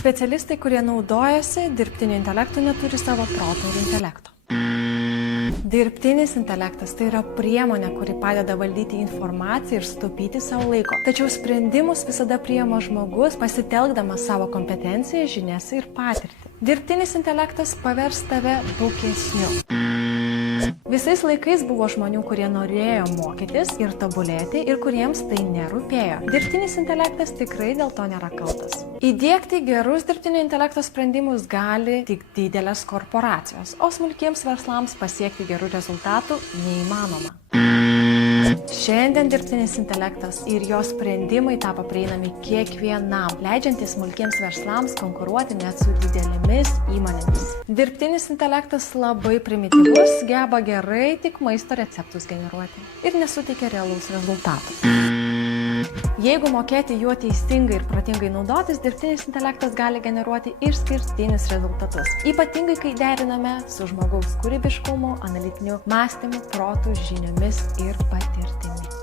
Specialistai, kurie naudojasi dirbtiniu intelektu, neturi savo proto ir intelekto. Dirbtinis intelektas tai yra priemonė, kuri padeda valdyti informaciją ir sutaupyti savo laiko. Tačiau sprendimus visada priima žmogus, pasitelkdamas savo kompetenciją, žinias ir patirtį. Dirbtinis intelektas pavers tave daugesniu. Visais laikais buvo žmonių, kurie norėjo mokytis ir tobulėti ir kuriems tai nerūpėjo. Dirbtinis intelektas tikrai dėl to nėra kaltas. Įdiegti gerus dirbtinio intelekto sprendimus gali tik didelės korporacijos, o smulkiems verslams pasiekti gerų rezultatų neįmanoma. Šiandien dirbtinis intelektas ir jo sprendimai tapo prieinami kiekvienam, leidžiantys smulkiems verslams konkuruoti net su didelėmis įmonėmis. Dirbtinis intelektas labai primityvus, geba gerai tik maisto receptus generuoti ir nesuteikia realaus rezultato. Jeigu mokėti juo teisingai ir protingai naudotis, dirbtinis intelektas gali generuoti išskirtinius rezultatus. Ypatingai, kai deriname su žmogaus kūrybiškumu, analitiniu mąstymu, protu, žiniomis ir patirtimi.